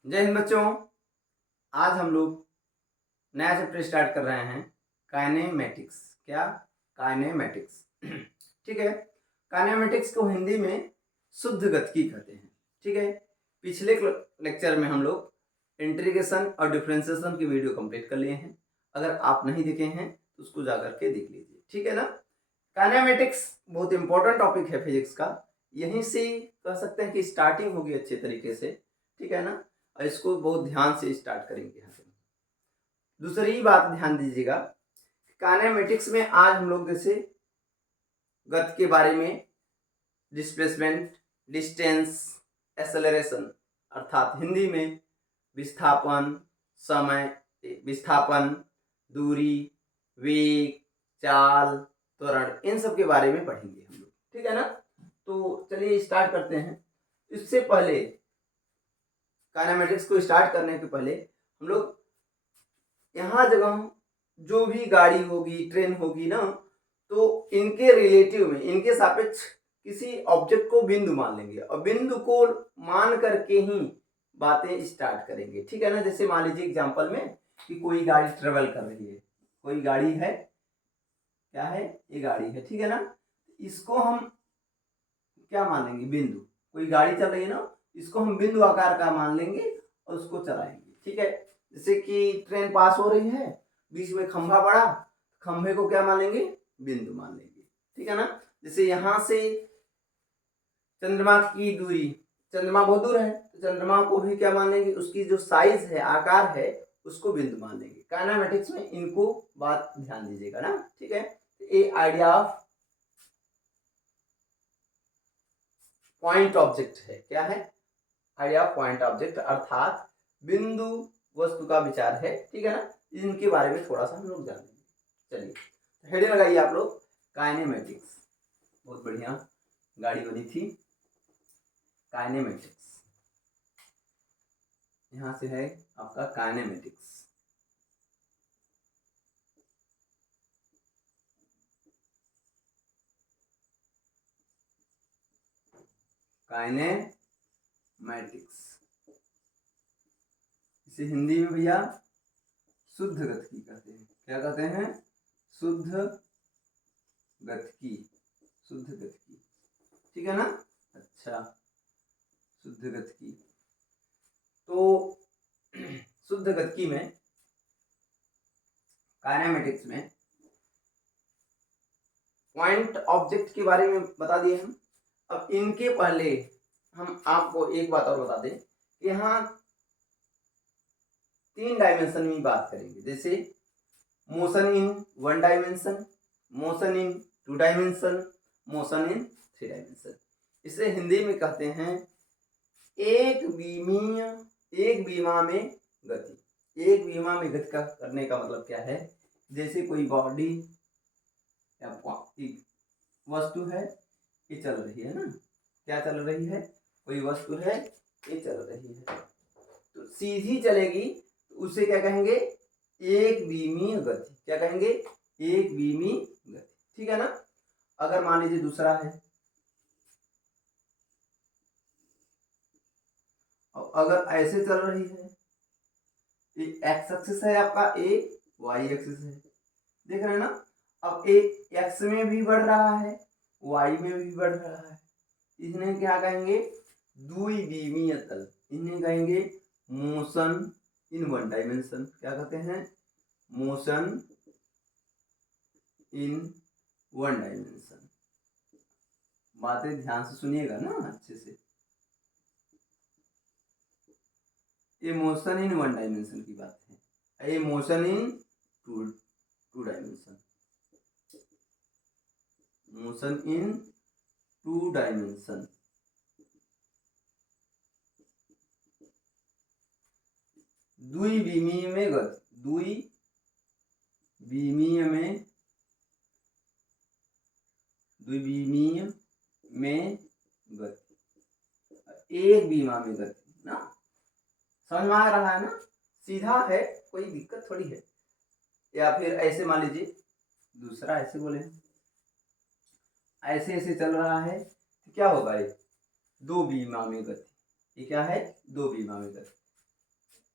जय हिंद बच्चों। आज हम लोग नया चैप्टर स्टार्ट कर रहे हैं, काइनेमेटिक्स। क्या? काइनेमेटिक्स। ठीक है। काइनेमेटिक्स को हिंदी में शुद्ध गतिकी कहते हैं। ठीक है। पिछले लेक्चर में हम लोग इंटीग्रेशन और डिफरेंशिएशन की वीडियो कंप्लीट कर लिए हैं। अगर आप नहीं देखे हैं तो उसको जाकर के देख लीजिए। ठीक है ना। काइनेमेटिक्स बहुत इंपॉर्टेंट टॉपिक है फिजिक्स का। यहीं से कह सकते हैं कि स्टार्टिंग होगी अच्छे तरीके से। ठीक है ना। और इसको बहुत ध्यान से स्टार्ट करेंगे यहाँ से। दूसरी बात ध्यान दीजिएगा, काइनेमेटिक्स में आज हम लोग जैसे गति के बारे में, डिस्प्लेसमेंट, डिस्टेंस, एक्सेलरेशन अर्थात हिंदी में विस्थापन, समय, विस्थापन, दूरी, वेग, चाल, त्वरण, इन सब के बारे में पढ़ेंगे हम लोग। ठीक है ना। तो चलिए स्टार्ट करते हैं। इससे पहले काइनेमेटिक्स को स्टार्ट करने के पहले हम लोग यहाँ जगह जो भी गाड़ी होगी, ट्रेन होगी ना, तो इनके रिलेटिव में, इनके सापेक्ष किसी ऑब्जेक्ट को बिंदु मान लेंगे और बिंदु को मान करके ही बातें स्टार्ट करेंगे। ठीक है ना। जैसे मान लीजिए एग्जांपल में कि कोई गाड़ी ट्रेवल कर रही है, कोई गाड़ी है, क्या है, ये गाड़ी है। ठीक है ना। इसको हम क्या मान लेंगे? बिंदु। कोई गाड़ी चल रही है ना, इसको हम बिंदु आकार का मान लेंगे और उसको चलाएंगे। ठीक है। जैसे कि ट्रेन पास हो रही है, बीच में खंभा पड़ा, खंभे को क्या मान लेंगे? बिंदु मान लेंगे। ठीक है ना। जैसे यहां से चंद्रमा की दूरी, चंद्रमा बहुत दूर है तो चंद्रमा को भी क्या मान लेंगे? उसकी जो साइज है, आकार है, उसको बिंदु मान लेंगे। काइनेमेटिक्स में इनको बात ध्यान दीजिएगा ना। ठीक है। ये आइडिया ऑफ पॉइंट ऑब्जेक्ट है। क्या है? आइडिया ऑफ पॉइंट ऑब्जेक्ट अर्थात बिंदु वस्तु का विचार है। ठीक है ना। इनके बारे में थोड़ा सा हम लोग जानेंगे। चलिए हेडिंग लगाइए आप लोग, काइनेमेटिक्स। बहुत बढ़िया गाड़ी बनी थी, काइनेमेटिक्स। यहां से है आपका काइनेमेटिक्स। काइनेमेटिक्स इसे हिंदी में भैया शुद्ध गतिकी कहते हैं। क्या कहते हैं? शुद्ध गतिकी। शुद्ध गतिकी। ठीक है ना। अच्छा, शुद्ध गतिकी। तो शुद्ध गतिकी में, काइनेमेटिक्स में पॉइंट ऑब्जेक्ट के बारे में बता दिए हम। अब इनके पहले हम आपको एक बात और बता दें कि यहाँ 3 डायमेंशन में बात करेंगे। जैसे motion in 1 dimension, motion in 2 dimension, motion in 3 dimension. इसे हिंदी में कहते हैं एक विमा में गति। एक विमा में गति का करने का मतलब क्या है? जैसे कोई बॉडी या वस्तु है, ये चल रही है ना। क्या चल रही है? कोई वस्तु है, ये चल रही है, तो सीधी चलेगी तो उसे क्या कहेंगे? एक विमीय गति। क्या कहेंगे? एक विमीय गति। ठीक है ना। अगर मान लीजिए दूसरा है, और अगर ऐसे चल रही है, ये एक्स एक्सिस है आपका, ए वाई एक्सिस है, देख रहे हैं ना। अब ए एक्स में भी बढ़ रहा है, वाई में भी बढ़ रहा है, इन्हें क्या कहेंगे? द्विविमीय तल। इन्हें कहेंगे मोशन इन 1 डायमेंशन। क्या कहते हैं? Motion in 1 dimension. बातें ध्यान से सुनिएगा ना अच्छे से। ये मोशन इन 1 डायमेंशन की बात है। ये motion in 2 dimension. Motion in 2 dimension. द्विविमीय में गति, द्विविमीय में, द्विविमीय में गति, एक विमा में गति ना। समझ में आ रहा है ना? सीधा है, कोई दिक्कत थोड़ी है। या फिर ऐसे मान लीजिए, दूसरा ऐसे बोले, ऐसे ऐसे चल रहा है तो क्या होगा? ये 2 विमा में गति। ये क्या है? 2 विमा में गति।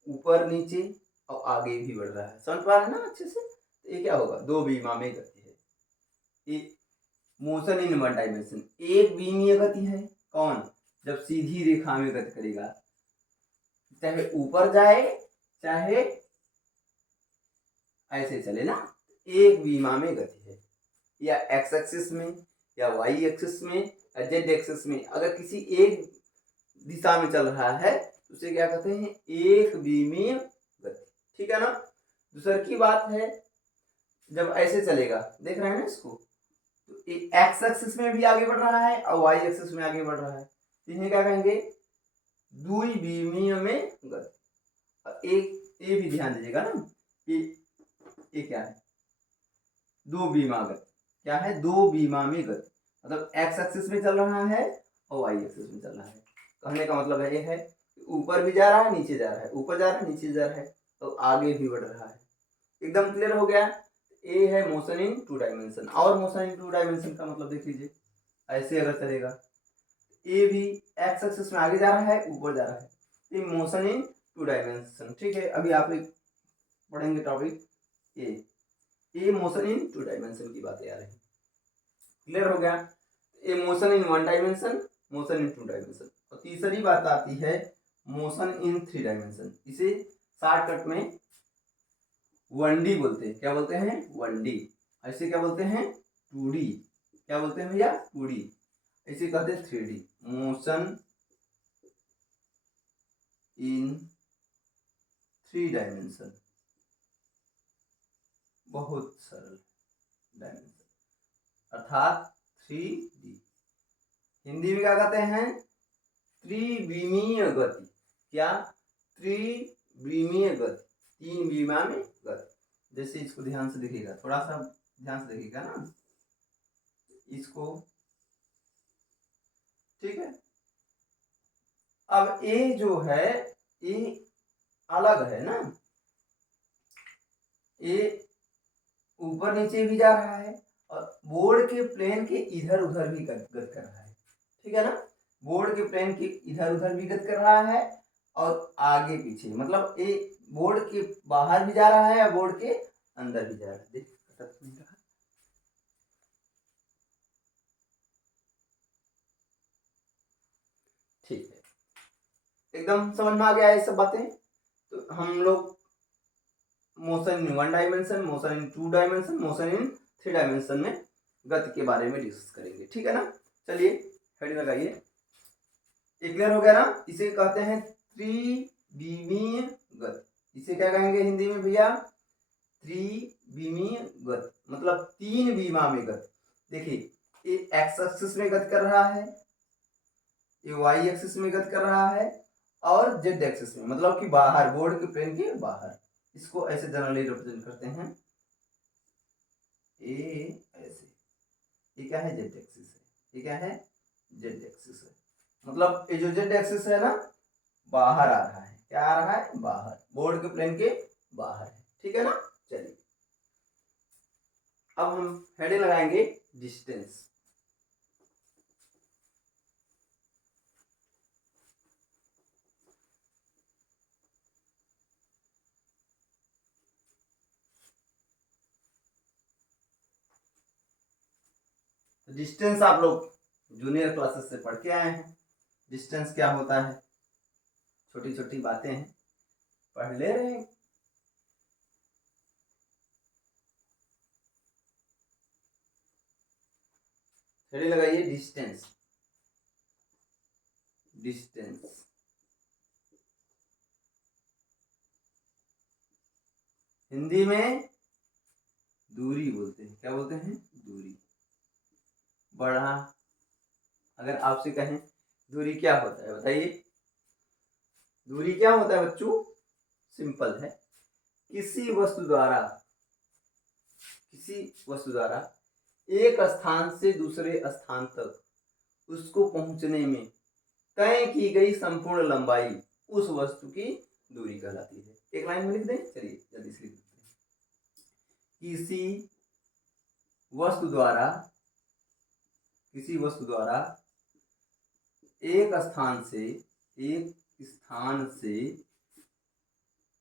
ऊपर नीचे और आगे भी बढ़ रहा है। समझ पा रहे हैं ना अच्छे से? तो ये क्या होगा, दो विमा में गति है। ये मोशन इन वन डायमेंशन, एक विमीय गति है। कौन? जब सीधी रेखा में गति करेगा, चाहे ऊपर जाए चाहे ऐसे चले ना, एक विमा में गति है। या एक्स एक्सिस में या वाई एक्सिस में या जेड एक्सिस में अगर किसी एक दिशा में चल रहा है तो उसे क्या कहते हैं, एक विमीय गति। ठीक है ना। दूसरी की बात है, जब ऐसे चलेगा, देख रहे हैं ना इसको, तो एक्स एक्सिस में भी आगे बढ़ रहा है और वाई एक्सिस में आगे बढ़ रहा है, तो इन्हें क्या कहेंगे, द्विविमीय में गति। एक ये भी ध्यान दीजिएगा ना कि ये क्या है, दो विमा गति। क्या है, दो विमा में गति, मतलब एक्स एक्सिस में चल रहा है और वाई एक्सिस में चल रहा है। कहने का मतलब है ये है, ऊपर भी जा रहा है नीचे जा रहा है, ऊपर जा रहा है नीचे जा रहा है, तो आगे भी बढ़ रहा है। एकदम क्लियर हो गया। ए है मोशन इन टू डायमेंशन। और मोशन इन टू डायमेंशन का मतलब देख लीजिए, ऐसे अगर चलेगा, ए भी एक्स एक्सिस में आगे जा रहा है, ऊपर जा रहा है, ये मोशन इन टू डायमेंशन। ठीक है, अभी आप एक पढ़ेंगे topic A motion in to dimension की बातें आ रही है। क्लियर हो गया। ए motion in one dimension, motion in to dimension. और तीसरी बात आती है मोशन इन थ्री डायमेंशन। इसे शॉर्टकट में 1D बोलते हैं। क्या बोलते हैं, 1D। ऐसे क्या बोलते हैं, 2D। क्या बोलते हैं भैया, 2D। ऐसे कहते हैं 3D। Motion in three dimension, बहुत सरल डायमेंशन, अर्थात 3D। हिंदी में क्या कहते हैं, त्रिविमीय गति। क्या, त्रिविमीय गति, तीन विमा में गति। जैसे इसको ध्यान से देखिएगा, थोड़ा सा ध्यान से देखिएगा ना इसको। ठीक है, अब ये जो है ये अलग है ना, ये ऊपर नीचे भी जा रहा है और बोर्ड के प्लेन के इधर उधर भी गत कर रहा है। ठीक है ना, बोर्ड के प्लेन के इधर उधर भी गत कर रहा है और आगे पीछे, मतलब ये बोर्ड के बाहर भी जा रहा है और बोर्ड के अंदर भी जा रहा है। देख नहीं रहा। ठीक है, एकदम समझ में आ गया ये सब बातें। तो हम लोग motion in one dimension, motion in to dimension, motion in three dimension में गति के बारे में डिस्कस करेंगे। ठीक है ना, चलिए हेडिंग लगाइए। क्लियर हो गया ना। इसे कहते हैं त्रिविमीय गति। इसे क्या कहेंगे हिंदी में भैया, त्रिविमीय गति, मतलब तीन विमा में गति। देखिए, ये एक्स एक्सिस में गति कर रहा है, ये वाई एक्सिस में गति कर रहा है और जेड एक्सिस में, मतलब कि बाहर, बोर्ड के प्लेन के बाहर। इसको ऐसे जनरली रिप्रेजेंट करते हैं ए ऐसे। ये क्या है, जेड एक्सिस है। ये क्या है, जेड एक्सिस है। मतलब ये जो जेड एक्सिस है ना, बाहर आ रहा है। क्या आ रहा है, बाहर, बोर्ड के प्लेन के बाहर है। ठीक है ना। चलिए अब हम हेडिंग लगाएंगे डिस्टेंस। डिस्टेंस आप लोग जूनियर क्लासेस से पढ़ के आए हैं, डिस्टेंस क्या होता है, छोटी छोटी बातें हैं, पढ़ ले रहे हैं। हेडिंग लगाइए डिस्टेंस। डिस्टेंस हिंदी में दूरी बोलते हैं। क्या बोलते हैं, दूरी। बढ़ा, अगर आपसे कहें दूरी क्या होता है बताइए, दूरी क्या होता है बच्चों, सिंपल है, किसी वस्तु द्वारा एक स्थान से दूसरे स्थान तक उसको पहुंचने में तय की गई संपूर्ण लंबाई उस वस्तु की दूरी कहलाती है। एक लाइन में लिख दें, चलिए जल्दी से लिख देते हैं। किसी वस्तु द्वारा एक स्थान से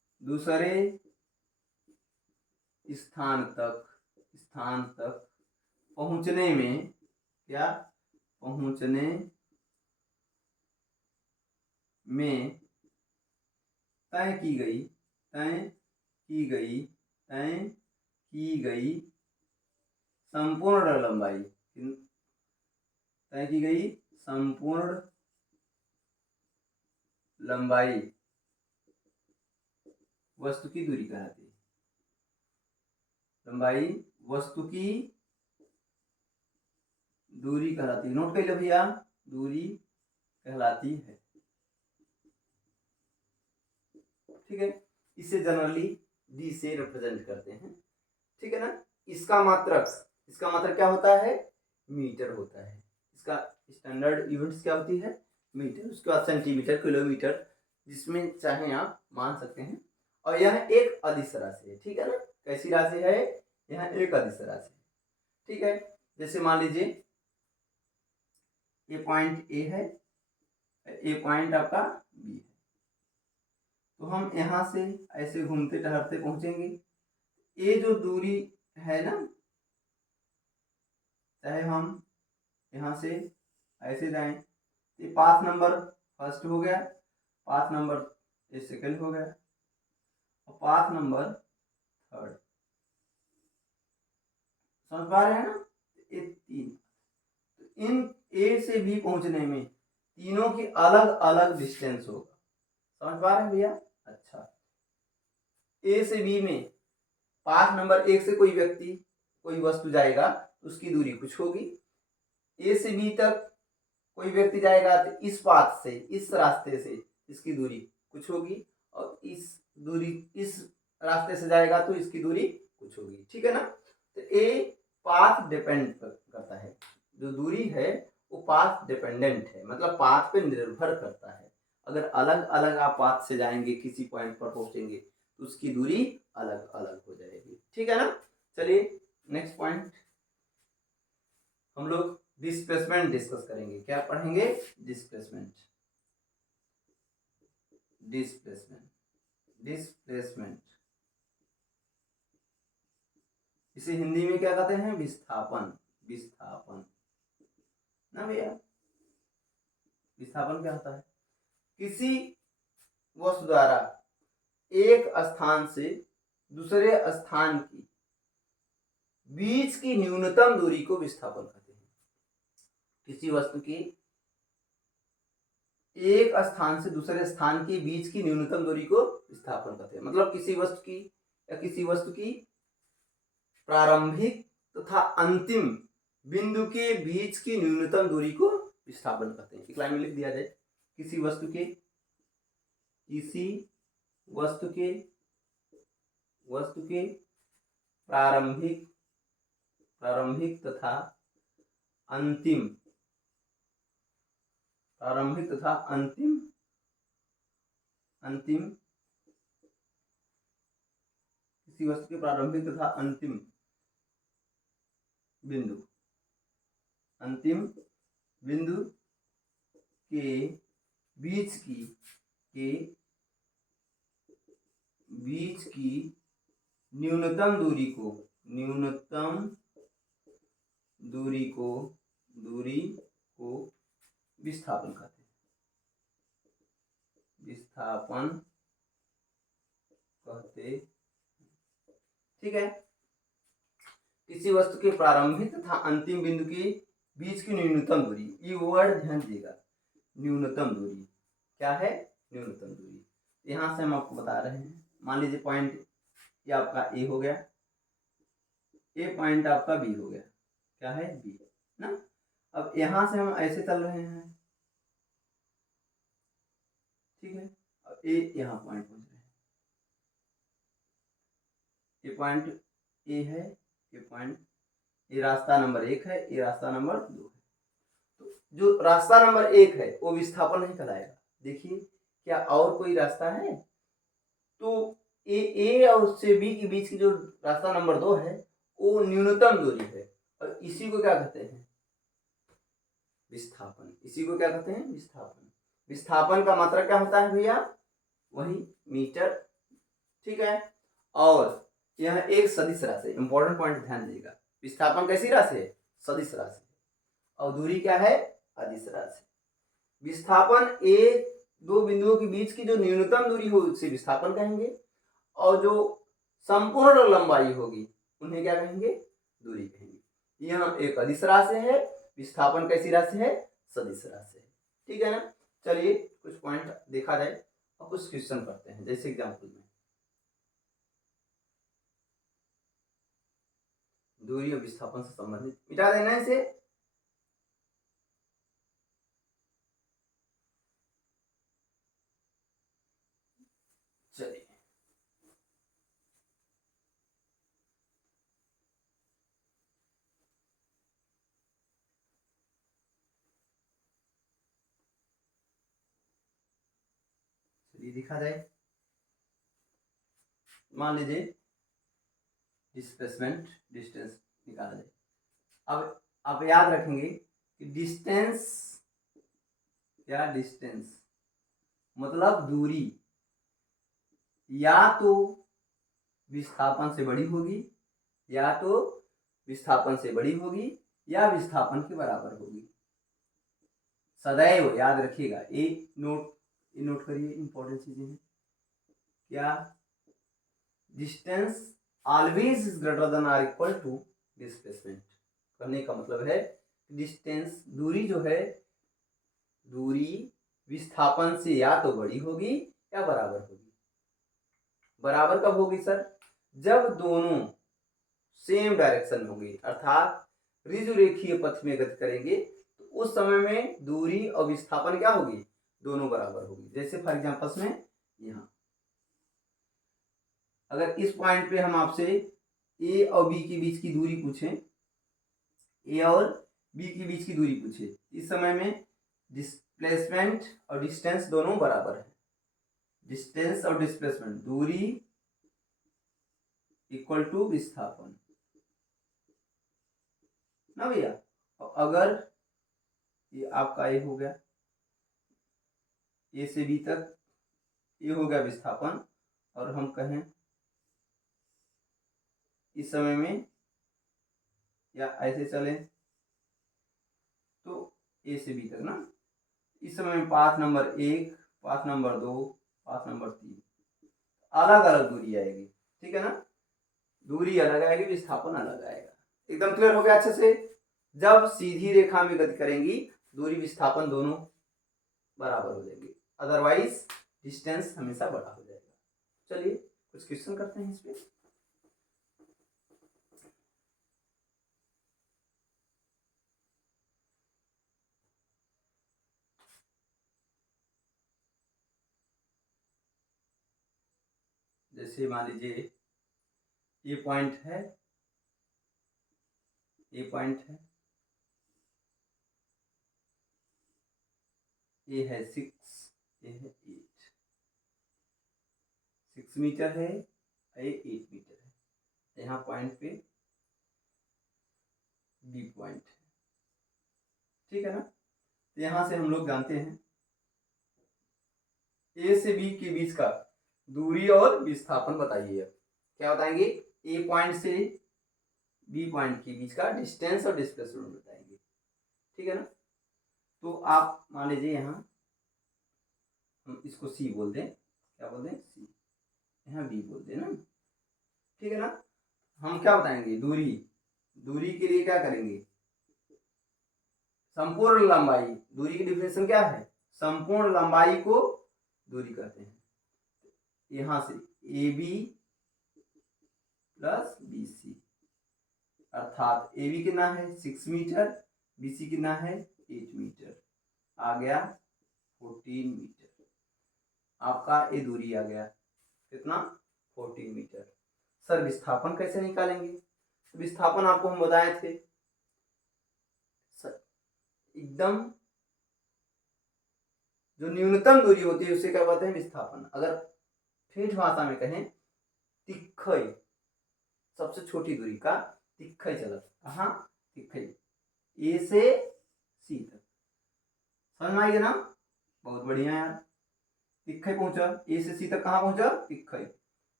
दूसरे स्थान तक पहुंचने में, क्या पहुंचने में तय की गई संपूर्ण लंबाई, तय की गई संपूर्ण लंबाई वस्तु की दूरी कहलाती है। लंबाई वस्तु की दूरी कहलाती है। नोट कर लो भैया, दूरी कहलाती है। ठीक है, इसे जनरली डी से रिप्रेजेंट करते हैं। ठीक है ना। इसका मात्रक क्या होता है? मीटर होता है। इसका स्टैंडर्ड यूनिट्स क्या होती है? मीटर। उसके बाद सेंटीमीटर, किलोमीटर, जिसमें चाहे आप मान सकते हैं। और यह एक अदिश राशि है। ठीक है ना। कैसी राशि है? यह एक अदिश राशि है। ठीक है। जैसे मान लीजिए ये पॉइंट ए है, ये पॉइंट आपका बी है, तो हम यहां से ऐसे घूमते टहरते पहुंचेंगे। ये जो दूरी है ना, चाहे हम यहां से ऐसे जाएं, ये पाथ नंबर फर्स्ट हो गया, पाथ नंबर ये सेकंड हो गया, और पाथ नंबर थर्ड। समझ पा रहे हैं ना? ये तीन, इन ए से बी पहुंचने में तीनों की अलग अलग डिस्टेंस होगा। समझ पा रहे हैं भैया? अच्छा, ए से बी में पाथ नंबर एक से कोई वस्तु जाएगा, उसकी दूरी कुछ होगी। ए से बी तक कोई व्यक्ति जाएगा तो इस पाथ से, इस रास्ते से इसकी दूरी कुछ होगी, और इस रास्ते से जाएगा तो इसकी दूरी कुछ होगी। ठीक है ना। तो ए पाथ डिपेंड करता है, जो दूरी है वो पाथ डिपेंडेंट है, मतलब पाथ पे निर्भर करता है। अगर अलग अलग आप पाथ से जाएंगे, किसी पॉइंट पर पहुंचेंगे, तो उसकी दूरी अलग अलग हो जाएगी। ठीक है ना। चलिए नेक्स्ट पॉइंट हम लोग डिस्प्लेसमेंट डिस्कस करेंगे। क्या पढ़ेंगे? डिस्प्लेसमेंट। इसे हिंदी में क्या कहते हैं? विस्थापन ना भैया। विस्थापन क्या होता है? किसी वस्तु द्वारा एक स्थान से दूसरे स्थान की बीच की न्यूनतम दूरी को विस्थापन कहते हैं। किसी वस्तु की एक स्थान से दूसरे स्थान के बीच की न्यूनतम दूरी को विस्थापन कहते हैं। मतलब किसी वस्तु की प्रारंभिक तथा अंतिम बिंदु के बीच की न्यूनतम दूरी को विस्थापन कहते हैं। एक लाइन में लिख दिया जाए, किसी वस्तु के प्रारंभिक तथा अंतिम किसी वस्तु के प्रारंभिक तथा अंतिम बिंदु के बीच की न्यूनतम दूरी को विस्थापन कहते हैं। ठीक है। किसी वस्तु के प्रारंभिक तथा अंतिम बिंदु के बीच की न्यूनतम दूरी, ये वर्ड ध्यान दीजिएगा। न्यूनतम दूरी क्या है? न्यूनतम दूरी। यहां से हम आपको बता रहे हैं, मान लीजिए पॉइंट ये आपका ए हो गया, ए पॉइंट आपका बी हो गया, क्या है? बी ना। अब यहां से हम ऐसे चल रहे हैं, ठीक है। अब ए यहां पॉइंट पहुंच रहे हैं, ये पॉइंट ए है, ये पॉइंट, ये रास्ता नंबर 1 है, ये रास्ता नंबर 2 है। तो जो रास्ता नंबर 1 है वो विस्थापन नहीं कहलाएगा। देखिए क्या और कोई रास्ता है? तो ए और उससे बी के बीच की जो रास्ता नंबर 2 है वो न्यूनतम दूरी है, और इसी को क्या कहते हैं? विस्थापन। इसी को क्या कहते हैं? विस्थापन। विस्थापन का मात्रक क्या होता है भैया? वही मीटर ठीक है। और यह एक सदिश राशि, इंपॉर्टेंट पॉइंट ध्यान दीजिएगा। विस्थापन कैसी राशि है? सदिश राशि। और दूरी क्या है? अदिश राशि। विस्थापन एक दो बिंदुओं के बीच की जो न्यूनतम दूरी हो उसे विस्थापन कहेंगे, और जो संपूर्ण लंबाई होगी उन्हें क्या कहेंगे? दूरी कहेंगे। यह एक अदिश राशि है। विस्थापन कैसी राशि है? सदिश राशि है। ठीक है ना। चलिए कुछ पॉइंट देखा जाए और कुछ क्वेश्चन करते हैं, जैसे एग्जाम्पल में दूरी और विस्थापन से संबंधित। मिटा देना है इसे। चलिए चलिए दिखा जाए। मान लीजिए डिस्प्लेसमेंट डिस्टेंस निकाला जाए। अब आप याद रखेंगे कि डिस्टेंस, क्या डिस्टेंस मतलब दूरी या तो विस्थापन से बड़ी होगी, या तो विस्थापन से बड़ी होगी, या विस्थापन के बराबर होगी। सदैव याद रखिएगा। ये नोट करिए, इंपॉर्टेंट चीजें हैं। क्या? Distance always is greater than are equal to displacement. करने का मतलब है डिस्टेंस, दूरी जो है, दूरी विस्थापन से या तो बड़ी होगी या बराबर होगी। बराबर कब होगी सर? जब दोनों सेम डायरेक्शन होंगे, अर्थात ऋजुरेखीय पथ में गति करेंगे, तो उस समय में दूरी और विस्थापन क्या होगी? दोनों बराबर होगी। जैसे फॉर एग्जांपल में यहाँ अगर इस पॉइंट पे हम आपसे ए और बी के बीच की दूरी पूछें, ए और बी के बीच की दूरी पूछे, इस समय में डिस्प्लेसमेंट और डिस्टेंस दोनों बराबर है। डिस्टेंस और डिस्प्लेसमेंट, दूरी इक्वल टू विस्थापन ना भैया। अगर ये आपका ए हो गया, ए से बी तक ये हो गया विस्थापन, और हम कहें इस समय में या ऐसे चले तो ए से बी तक ना, इस समय में path number 1, path number 2, path number 3 अलग अलग दूरी आएगी। ठीक है ना। दूरी अलग आएगी, विस्थापन अलग आएगा। एकदम क्लियर हो गया अच्छे से। जब सीधी रेखा में गति करेंगी, दूरी विस्थापन दोनों बराबर हो जाएंगे, अदरवाइज डिस्टेंस हमेशा बड़ा हो जाएगा। चलिए कुछ क्वेश्चन करते हैं इस पे। जैसे मान लीजिए ये पॉइंट है, ये पॉइंट है, ये है 6, ये है 8, 6 मीटर है, ये 8 मीटर है। यहाँ पॉइंट पे बी पॉइंट है। ठीक है ना। तो यहाँ से हम लोग जानते हैं ए से बी के बीच का दूरी और विस्थापन बताइए। क्या बताएंगे? ए पॉइंट से बी पॉइंट के बीच का डिस्टेंस और डिस्प्लेसमेंट बताएंगे। ठीक है ना। तो आप मान लीजिए यहाँ हम इसको सी बोल दें, क्या बोल दें? सी। यहाँ बी बोल दें ना। ठीक है ना। हम क्या बताएंगे? दूरी, दूरी के लिए क्या करेंगे? संपूर्ण लंबाई, दूरी की डिफिनेशन क्या है? संपूर्ण लंबाई को दूरी कहते हैं। यहां से A B plus B C, अर्थात ए बी कितना है? 6 मीटर, बी सी कितना है? 8 मीटर, आ गया 14 मीटर। आपका ये दूरी आ गया कितना? 14 मीटर। सर विस्थापन कैसे निकालेंगे? विस्थापन आपको हम बताए थे सर, एकदम जो न्यूनतम दूरी होती है उसे क्या कहते हैं? विस्थापन। अगर ठेठ भाषा में कहें, तिखई, सबसे छोटी दूरी का तिखई चलत। कहाँ? तिखई, ए से सी तक। समझ में आएगा ना? बहुत बढ़िया यार। तिखई पहुंचा, ए से सी तक कहाँ पहुंचा? तिखई।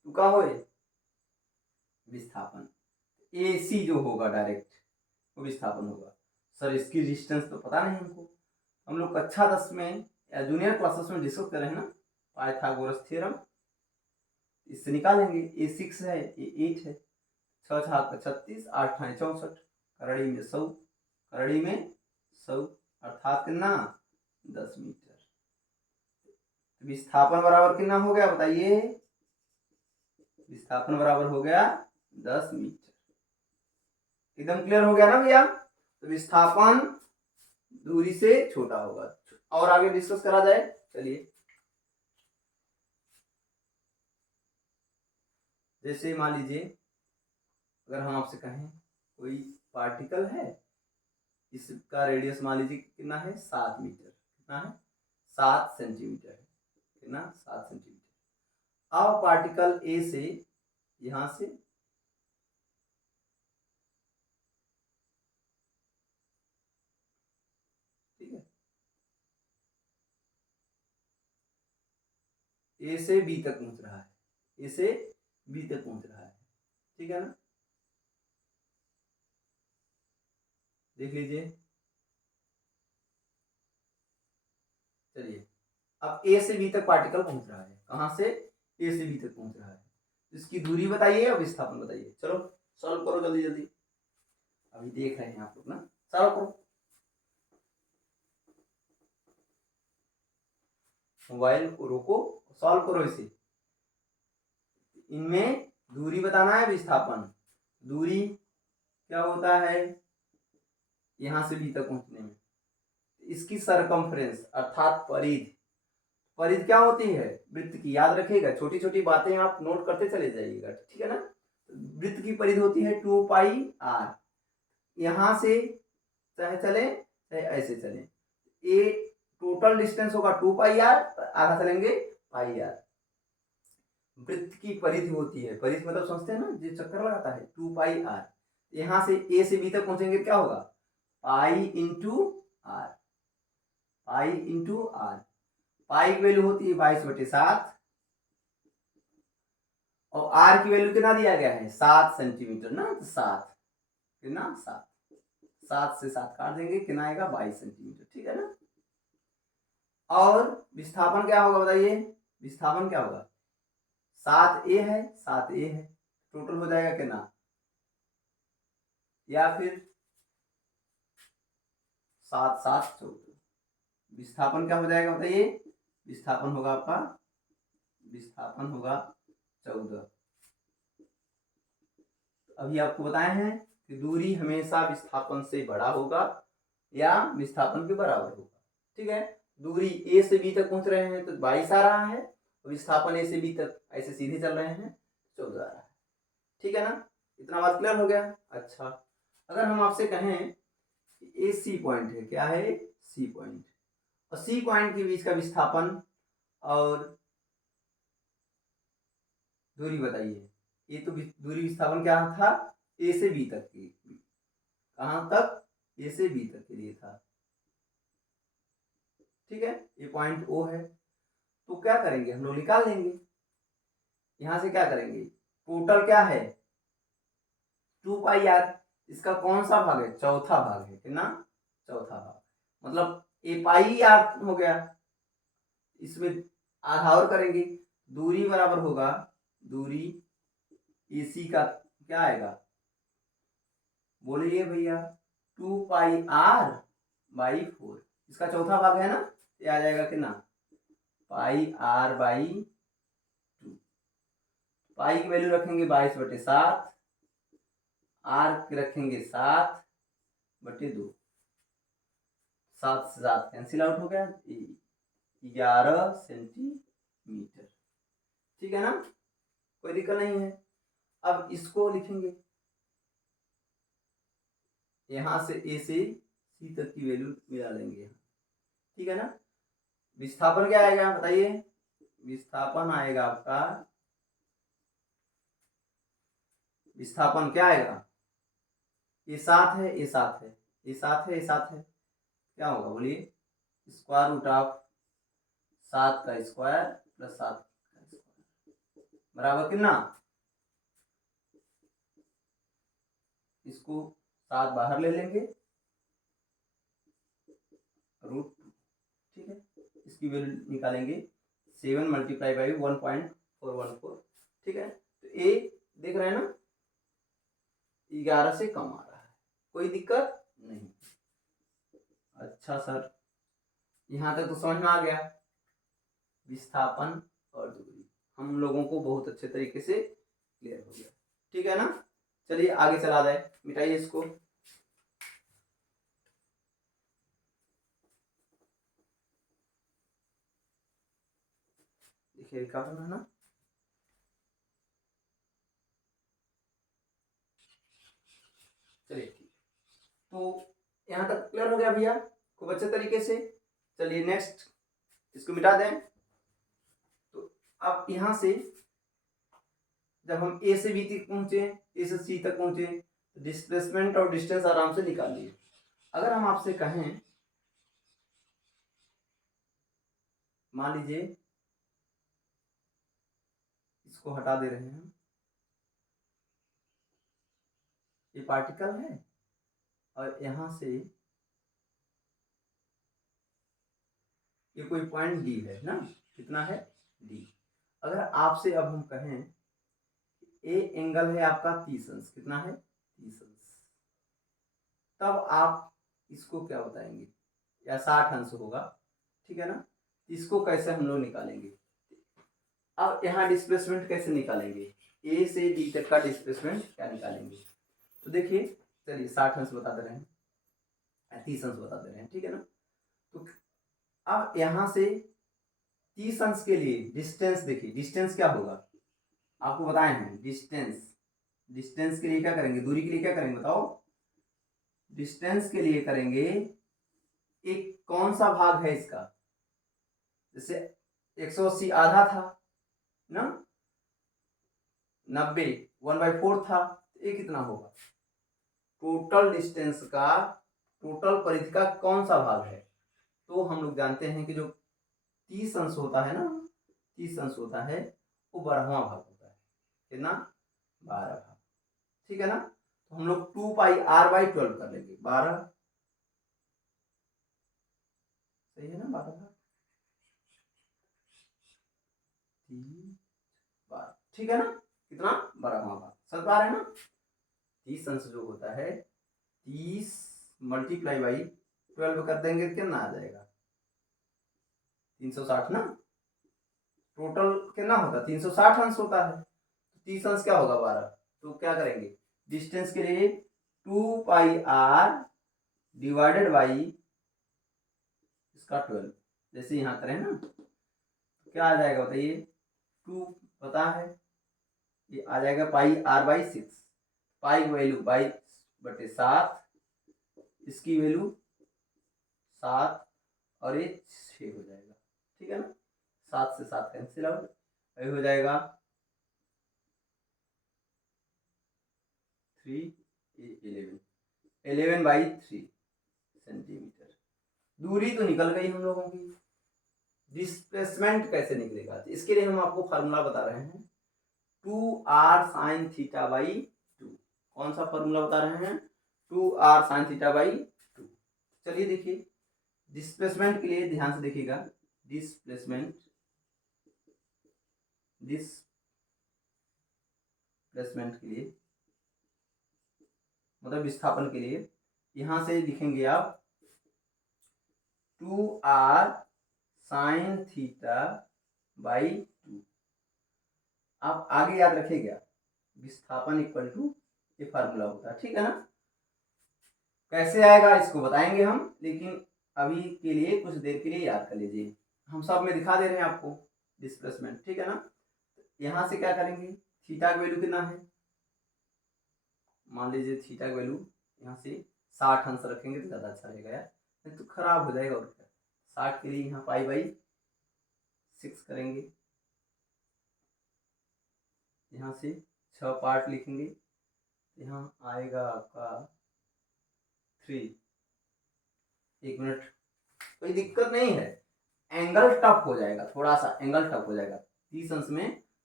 टू का होए विस्थापन, AC जो होगा डायरेक्ट वो विस्थापन होगा। सर इसकी डिस्टेंस तो पता नहीं हमको, हम लोग कक्षा 10 में या जूनियर क्लासेस में डिस्कस करें ना पाइथागोरस थ्योरम, इससे निकालेंगे। A6 है, A8 है, 6 छाक 36, 8 ठाने 64, करड़ी में 100, करड़ी में 100 अर्थात कितना 10 मीटर। विस्थापन बराबर कितना हो गया बताइए, विस्थापन बराबर हो गया 10 मीटर। एकदम क्लियर हो गया ना भैया। तो विस्थापन दूरी से छोटा होगा। और आगे डिस्कस करा जाए, चलिए। जैसे मान लीजिए अगर हम आपसे कहें कोई पार्टिकल है, इसका रेडियस मान लीजिए कितना है 7 मीटर, कितना है 7 सेंटीमीटर है, कितना 7 सेंटीमीटर। अब पार्टिकल ए से यहां से ठीक है, ए से बी तक पहुंच रहा है, ए से बी तक पहुंच रहा है, ठीक है ना। देख लीजिए, चलिए अब ए से बी तक पार्टिकल पहुंच रहा है, कहां से ए से बी तक पहुंच रहा है, इसकी दूरी बताइए और विस्थापन बताइए। चलो सॉल्व करो जल्दी जल्दी, अभी देख रहे हैं आप लोग ना, सॉल्व करो। मोबाइल को रोको, सॉल्व करो इसे। इनमें दूरी बताना है, विस्थापन। दूरी क्या होता है यहां से बी तक पहुंचने में, इसकी सरकमफ्रेंस अर्थात परिधि। परिधि क्या होती है वृत्त की, याद रखिएगा, छोटी छोटी बातें आप नोट करते चले जाइएगा, ठीक है ना। वृत्त की परिधि होती है 2πr। यहां से चाहे चले चाहे ऐसे चले, ये टोटल डिस्टेंस होगा 2πr, आधा चलेंगे πr। वृत्त की परिधि होती है, परिधि मतलब समझते हैं ना, जो चक्कर लगाता है 2πr। यहां से ए से बी तक पहुंचेंगे क्या होगा pi into are, pi into are. पाई की वैल्यू होती है 22/7 और आर की वैल्यू कितना दिया गया है 7 सेंटीमीटर ना, तो 7 कितना 7, 7 से 7 काट देंगे, कितना आएगा 22 सेंटीमीटर, ठीक है ना। और विस्थापन क्या होगा बताइए, विस्थापन क्या होगा 7a है, 7a है, टोटल हो जाएगा कितना, या फिर 7 7 14, विस्थापन क्या हो जाएगा बताइए, विस्थापन होगा आपका, विस्थापन होगा 14। अभी आपको बताए हैं कि दूरी हमेशा विस्थापन से बड़ा होगा या विस्थापन के बराबर होगा, ठीक है। दूरी ए से बी तक पहुंच रहे हैं तो 22 आ रहा है, विस्थापन ए से बी तक ऐसे सीधे चल रहे हैं 14 आ रहा है, ठीक है ना। इतना बात क्लियर हो गया। अच्छा, अगर हम आपसे कहें ए सी पॉइंट है, क्या है सी पॉइंट, और सी पॉइंट के बीच का विस्थापन और दूरी बताइए। ये तो दूरी विस्थापन क्या था ए से बी तक की, कहां तक ए से बी तक के लिए था, ठीक है। ये पॉइंट ओ है, तो क्या करेंगे हम लोग निकाल लेंगे, यहां से क्या करेंगे, टोटल क्या है 2πr, इसका कौन सा भाग है चौथा भाग है, कितना चौथा भाग, मतलब ए पाई आर हो गया, इसमें आधा और करेंगे, दूरी बराबर होगा, दूरी एसी का क्या आएगा बोलिए भैया 2πr/4, इसका चौथा भाग है ना, ये आ जाएगा कितना πr/2, पाई की वैल्यू रखेंगे 22/7, आर रखेंगे 7/2, 7 से 7 कैंसिल आउट हो गया, 11 सेंटीमीटर, ठीक है ना, कोई दिक्कत नहीं है। अब इसको लिखेंगे, यहां से ए से सी तक की वैल्यू मिला लेंगे, ठीक है ना। विस्थापन क्या आएगा बताइए, विस्थापन आएगा आपका, विस्थापन क्या आएगा, ये 7 है, ये 7 है, ये 7 है, ये 7 है, क्या होगा बोलिए स्क्वायर रूट ऑफ 7 का स्क्वायर प्लस 7 का स्क्वायर बराबर कितना, इसको 7 बाहर ले लेंगे, रूट, ठीक है, इसकी वैल्यू निकालेंगे 7 मल्टीप्लाई बाई 1.414, ठीक है। तो ए देख रहे हैं ना 11 से कम आ रहा है, कोई दिक्कत नहीं। अच्छा सर, यहाँ तक तो समझ में आ गया, विस्थापन और दूरी हम लोगों को बहुत अच्छे तरीके से क्लियर हो गया, ठीक है ना। चलिए आगे चला जाए, मिटाइए इसको। देखिए क्या करना है ना, चलिए तो यहाँ तक क्लियर हो गया भैया खूब अच्छे तरीके से। चलिए नेक्स्ट इसको मिटा दें। तो अब यहाँ से जब हम ए से बी तक पहुंचे, ए से सी तक पहुंचे, तो डिस्प्लेसमेंट और डिस्टेंस आराम से निकाल लिए। अगर हम आपसे कहें, मान लीजिए इसको हटा दे रहे हैं, ये पार्टिकल है और यहां से ये कोई पॉइंट डी है ना, कितना है डी। अगर आपसे अब हम कहें ए एंगल है आपका 30 अंश, कितना है 30 अंश, तब आप इसको क्या बताएंगे, या 60 अंश होगा, ठीक है ना। इसको कैसे हम लोग निकालेंगे, अब यहाँ डिस्प्लेसमेंट कैसे निकालेंगे, ए से डी तक का डिस्प्लेसमेंट क्या निकालेंगे। तो देखिए चलिए 60 अंश बता दे रहे हैं, 30 अंश बता दे रहे हैं, ठीक है ना। तो अब यहाँ से 30 अंश के लिए डिस्टेंस, देखिए डिस्टेंस क्या होगा, आपको बताए हैं डिस्टेंस, डिस्टेंस के लिए क्या करेंगे, दूरी के लिए क्या करेंगे बताओ, डिस्टेंस के लिए करेंगे एक कौन सा भाग है इसका, जैसे 180 आधा था ना, 90 1/4 था, ये कितना होगा, टोटल डिस्टेंस का, टोटल परिधि का कौन सा भाग है। तो हम लोग जानते हैं कि जो 30 अंश होता है ना, 30 अंश होता है वो 12वां भाग होता है, कितना 12 भाग, ठीक है ना। तो हम लोग 2πr/12 कर लेंगे, 12 सही है ना, 12 भाग 12, ठीक है ना, कितना 12वां भाग, समझ पा रहे हैं ना। 30 अंश जो होता है 30 मल्टीप्लाई बाई 12 कर देंगे, कितना आ जाएगा 360 ना, टोटल कितना होता है 360 अंश होता है, 30 अंश क्या होगा 12, तो क्या करेंगे डिस्टेंस के लिए 2πr डिवाइडेड बाई इसका 12, जैसे यहाँ करें ना तो क्या आ जाएगा बताइए, 2 पता है, ये आ जाएगा πr/6, पाई की वैल्यू 22/7, इसकी वैल्यू 7 और ये 6 हो जाएगा, ठीक है ना। 7 से 7 कैंसिल आउट, ये हो जाएगा 3 11/3 सेंटीमीटर। दूरी तो निकल गई हम लोगों की, डिस्प्लेसमेंट कैसे निकलेगा, तो इसके लिए हम आपको फार्मूला बता रहे हैं 2r/sin θ/2, कौन सा फार्मूला बता रहे हैं 2r/sin θ/2। चलिए देखिए डिस्प्लेसमेंट के लिए ध्यान से देखिएगा, डिस्प्लेसमेंट के लिए मतलब विस्थापन के लिए यहां से लिखेंगे आप 2r/sin θ/2। आप आगे याद रखिएगा विस्थापन इक्वल टू ये फार्मूला होता है, ठीक है ना। कैसे आएगा इसको बताएंगे हम, लेकिन अभी के लिए कुछ देर के लिए याद कर लीजिए, हम सब में दिखा दे रहे हैं आपको डिस्प्लेसमेंट, ठीक है ना। यहां से क्या करेंगे, थीटा की वैल्यू कितना है, मान लीजिए थीटा की वैल्यू यहाँ से 60 अंश रखेंगे तो ज़्यादा अच्छा रहेगा यार, नहीं तो खराब हो जाएगा, और क्या 60 के लिए यहाँ π/6 करेंगे, यहाँ से 6 पार्ट लिखेंगे, यहाँ आएगा आपका 3, 1 मिनट, कोई दिक्कत नहीं है, एंगल टफ हो जाएगा, थोड़ा सा एंगल टफ हो जाएगा, 30 अंश में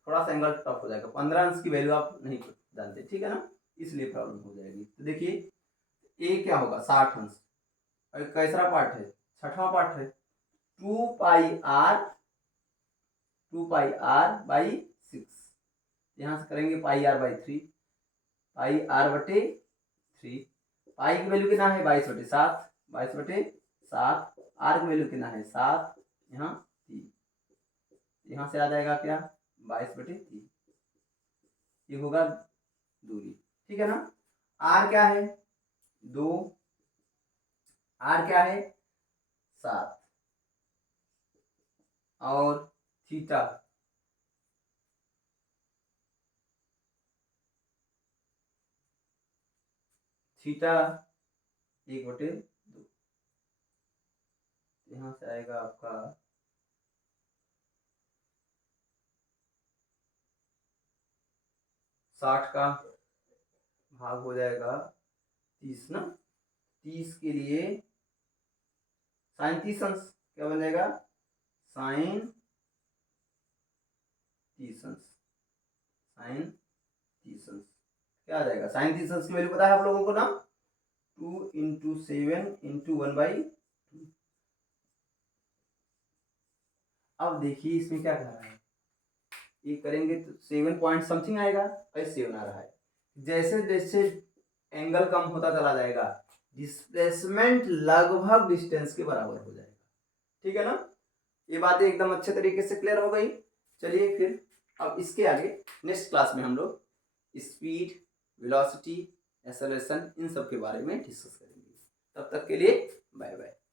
थोड़ा सा एंगल टफ हो जाएगा। 15 अंश की वैल्यू आप नहीं जानते, ठीक है ना, इसलिए प्रॉब्लम हो जाएगी। तो देखिए ए क्या होगा 60 अंश, और कैसरा पार्ट है, छठवां पार्ट है, 2 पाई आर/6। यहाँ से करेंगे पाई आर बाई 3, पाई आर बटे 3। पाई की वैल्यू कितना है 22/7, 22/7। आर की वैल्यू कितना है 7, यहाँ 3, यहाँ से आ जाएगा क्या 22/3, ये होगा दूरी, ठीक है ना। आर क्या है 2, आर क्या है 7, और थीटा थीटा 1/2, यहाँ से आएगा आपका 60 का भाग हो जाएगा 30 ना, 30 के लिए साइन 30 अंश क्या बन जाएगा, साइन 30 अंश, साइन 30 अंश क्या आ जाएगा, साइन 30 अंश की वैल्यू पता है आप लोगों को ना, 2 × 7 × 1/2। अब देखिए इसमें क्या कह रहा है, ये करेंगे तो 7 पॉइंट समथिंग आएगा, 7 आ रहा है। जैसे जैसे एंगल कम होता चला जाएगा, डिस्प्लेसमेंट लगभग डिस्टेंस के बराबर हो जाएगा, ठीक है ना। ये बातें एकदम अच्छे तरीके से क्लियर हो गई। चलिए फिर अब इसके आगे नेक्स्ट क्लास में हम लोग स्पीड, वेलोसिटी, एक्सेलरेशन इन सब के बारे में डिस्कस करेंगे। तब तक के लिए बाय बाय।